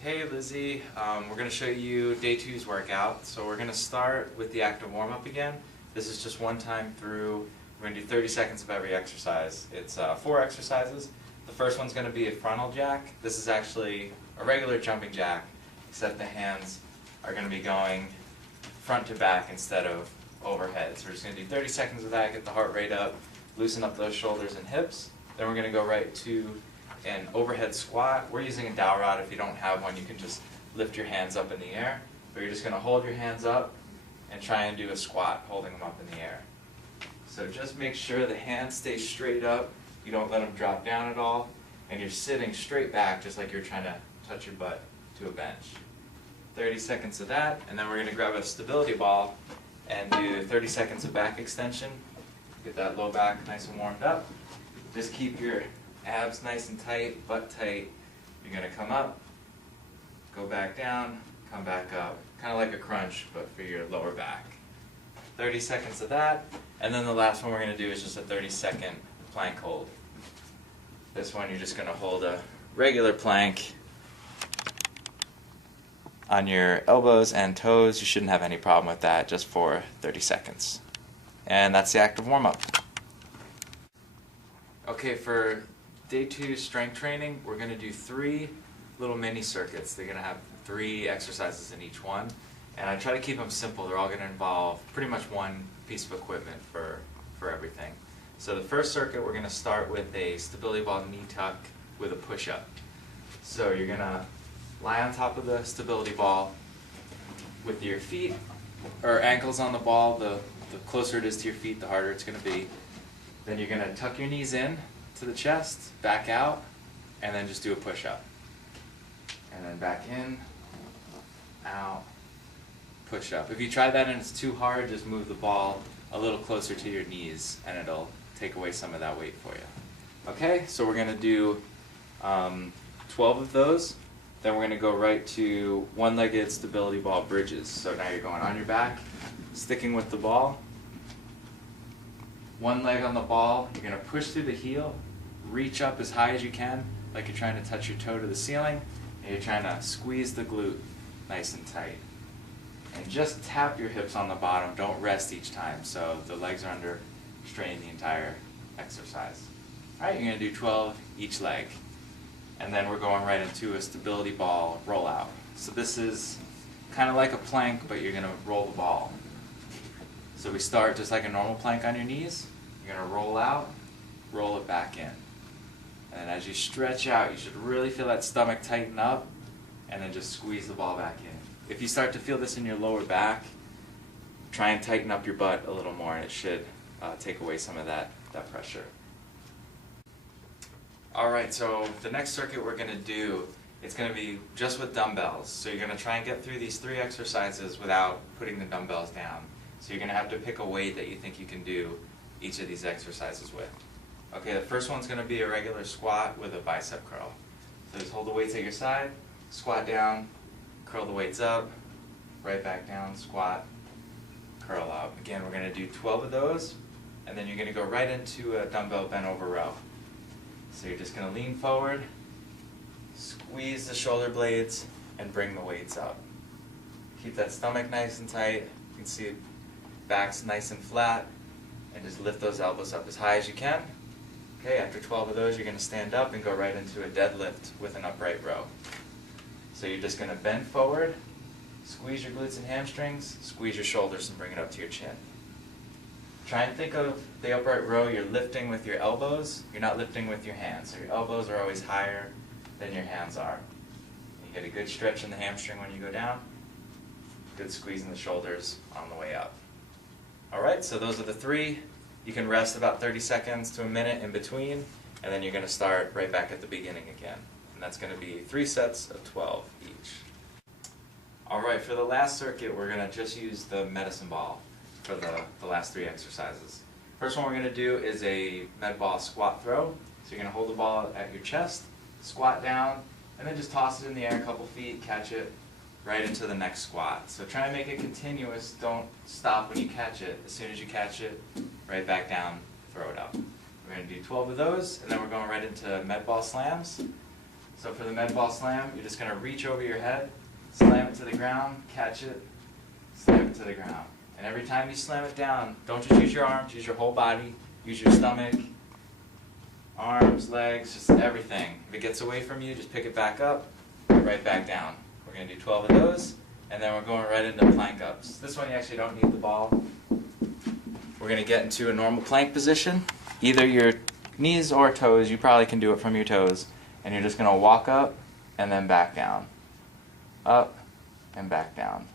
Hey Lizzie, we're going to show you day two's workout. So we're going to start with the active warm-up again. This is just one time through. We're going to do 30 seconds of every exercise. It's 4 exercises. The first one's going to be a frontal jack. This is actually a regular jumping jack, except the hands are going to be going front to back instead of overhead. So we're just going to do 30 seconds of that, get the heart rate up, loosen up those shoulders and hips. Then we're going to go right to an overhead squat. We're using a dowel rod. If you don't have one, you can just lift your hands up in the air. But you're just going to hold your hands up and try and do a squat, holding them up in the air. So just make sure the hands stay straight up. You don't let them drop down at all. And you're sitting straight back, just like you're trying to touch your butt to a bench. 30 seconds of that, and then we're going to grab a stability ball and do 30 seconds of back extension. Get that low back nice and warmed up. Just keep your abs nice and tight, butt tight. You're going to come up, go back down, come back up. Kind of like a crunch, but for your lower back. 30 seconds of that, and then the last one we're going to do is just a 30-second plank hold. This one you're just going to hold a regular plank on your elbows and toes. You shouldn't have any problem with that, just for 30 seconds. And that's the active warm-up. Okay, for day 2 strength training, we're going to do 3 little mini circuits. They're going to have 3 exercises in each one. And I try to keep them simple. They're all going to involve pretty much one piece of equipment for everything. So the first circuit, we're going to start with a stability ball knee tuck with a push-up. So you're going to lie on top of the stability ball with your feet or ankles on the ball. The closer it is to your feet, the harder it's going to be. Then you're going to tuck your knees in to the chest, back out, and then just do a push-up. And then back in, out, push-up. If you try that and it's too hard, just move the ball a little closer to your knees and it'll take away some of that weight for you. Okay, so we're going to do 12 of those. Then we're going to go right to one-legged stability ball bridges. So now you're going on your back, sticking with the ball. One leg on the ball, you're going to push through the heel, reach up as high as you can, like you're trying to touch your toe to the ceiling, and you're trying to squeeze the glute nice and tight. And just tap your hips on the bottom, don't rest each time, so the legs are under strain the entire exercise. Alright, you're going to do 12 each leg. And then we're going right into a stability ball rollout. So this is kind of like a plank, but you're going to roll the ball. So we start just like a normal plank on your knees. You're going to roll out, roll it back in. And as you stretch out, you should really feel that stomach tighten up, and then just squeeze the ball back in. If you start to feel this in your lower back, try and tighten up your butt a little more, and it should take away some of that pressure. Alright, so the next circuit we're going to do, it's going to be just with dumbbells. So you're going to try and get through these 3 exercises without putting the dumbbells down. So you're going to have to pick a weight that you think you can do each of these exercises with. Okay, the first one's going to be a regular squat with a bicep curl. So just hold the weights at your side, squat down, curl the weights up, right back down, squat, curl up. Again, we're going to do 12 of those, and then you're going to go right into a dumbbell bent over row. So you're just going to lean forward, squeeze the shoulder blades, and bring the weights up. Keep that stomach nice and tight. You can see back's nice and flat, and just lift those elbows up as high as you can. Okay, after 12 of those, you're going to stand up and go right into a deadlift with an upright row. So you're just going to bend forward, squeeze your glutes and hamstrings, squeeze your shoulders and bring it up to your chin. Try and think of the upright row, you're lifting with your elbows, you're not lifting with your hands. So your elbows are always higher than your hands are. You get a good stretch in the hamstring when you go down, good squeeze in the shoulders on the way up. Alright, so those are the 3. You can rest about 30 seconds to a minute in between, and then you're going to start right back at the beginning again. And that's going to be 3 sets of 12 each. Alright, for the last circuit, we're going to just use the medicine ball for the last 3 exercises. First one we're going to do is a med ball squat throw. So you're going to hold the ball at your chest, squat down, and then just toss it in the air a couple feet, catch it right into the next squat. So try and make it continuous. Don't stop when you catch it. As soon as you catch it, right back down, throw it up. We're going to do 12 of those, and then we're going right into med ball slams. So for the med ball slam, you're just going to reach over your head, slam it to the ground, catch it, slam it to the ground. And every time you slam it down, don't just use your arms, use your whole body, use your stomach, arms, legs, just everything. If it gets away from you, just pick it back up, right back down. We're going to do 12 of those, and then we're going right into plank ups. This one you actually don't need the ball. We're going to get into a normal plank position, either your knees or toes. You probably can do it from your toes. And you're just going to walk up and then back down. Up and back down.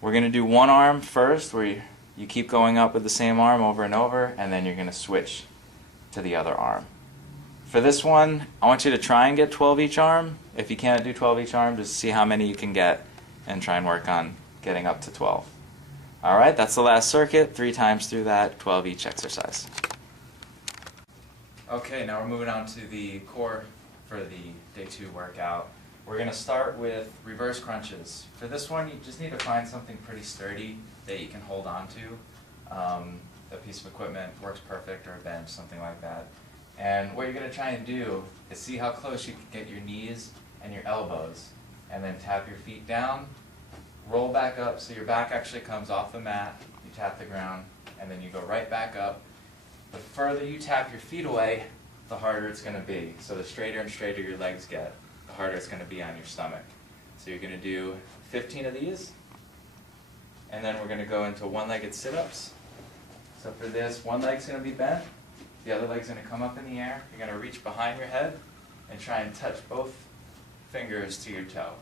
We're going to do one arm first, where you keep going up with the same arm over and over, and then you're going to switch to the other arm. For this one, I want you to try and get 12 each arm. If you can't do 12 each arm, just see how many you can get and try and work on getting up to 12. Alright, that's the last circuit. 3 times through that, 12 each exercise. Okay, now we're moving on to the core for the day 2 workout. We're going to start with reverse crunches. For this one, you just need to find something pretty sturdy that you can hold on to. A piece of equipment works perfect, or a bench, something like that. And what you're going to try and do is see how close you can get your knees and your elbows, and then tap your feet down, roll back up so your back actually comes off the mat, you tap the ground, and then you go right back up. The further you tap your feet away, the harder it's going to be. So the straighter and straighter your legs get, the harder it's going to be on your stomach. So you're going to do 15 of these, and then we're going to go into one-legged sit-ups. So for this, one leg's going to be bent, the other leg's going to come up in the air. You're going to reach behind your head and try and touch both fingers to your toe.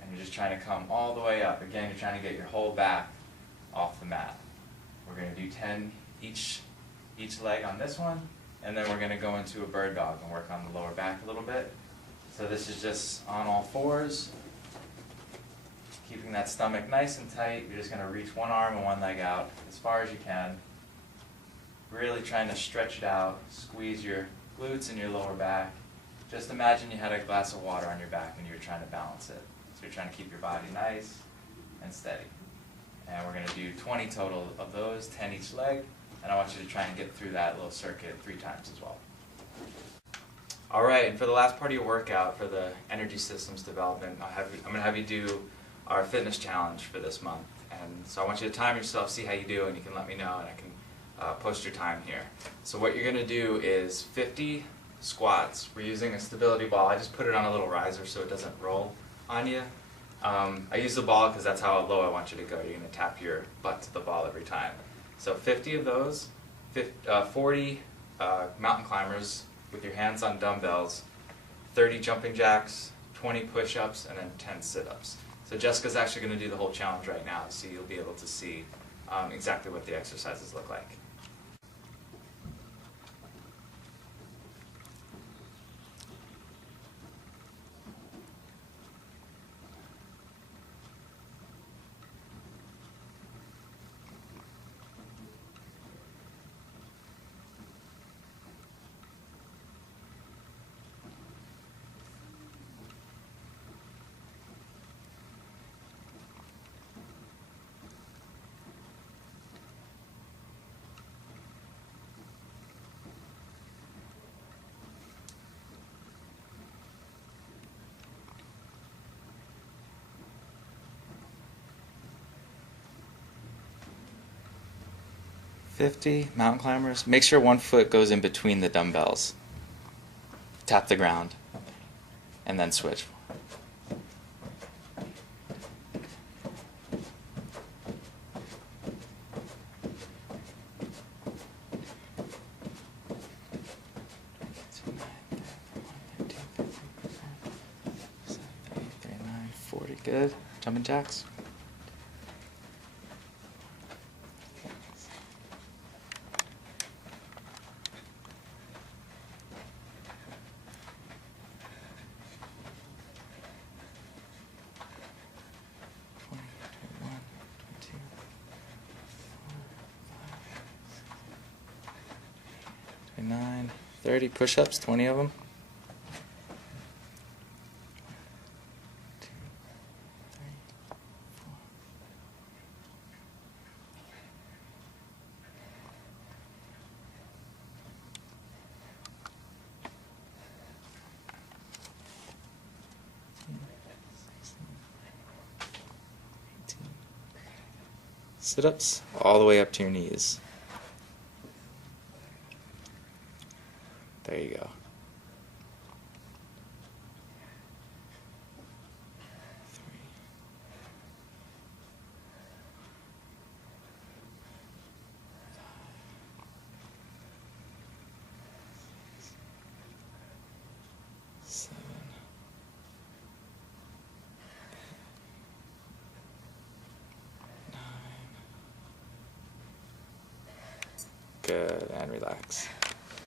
And you're just trying to come all the way up. Again, you're trying to get your whole back off the mat. We're going to do 10 each leg on this one, and then we're going to go into a bird dog and work on the lower back a little bit. So this is just on all fours, keeping that stomach nice and tight. You're just going to reach one arm and one leg out as far as you can, really trying to stretch it out, squeeze your glutes and your lower back. Just imagine you had a glass of water on your back and you were trying to balance it. So you're trying to keep your body nice and steady. And we're going to do 20 total of those, 10 each leg. And I want you to try and get through that little circuit 3 times as well. Alright, and for the last part of your workout, for the energy systems development, I'm going to have you do our fitness challenge for this month. And so I want you to time yourself, see how you do, and you can let me know, and I can post your time here. So what you're going to do is 50 squats. We're using a stability ball. I just put it on a little riser so it doesn't roll on you. I use the ball because that's how low I want you to go. You're going to tap your butt to the ball every time. So 50 of those, 40 mountain climbers with your hands on dumbbells, 30 jumping jacks, 20 push-ups, and then 10 sit-ups. So Jessica's actually going to do the whole challenge right now, so you'll be able to see exactly what the exercises look like. "50 mountain climbers. Make sure one foot goes in between the dumbbells. Tap the ground, and then switch. Good. Jumping jacks. Nine, 30 push-ups, 20 of them. Sit-ups all the way up to your knees. There you go. 3. 7. Good, and relax.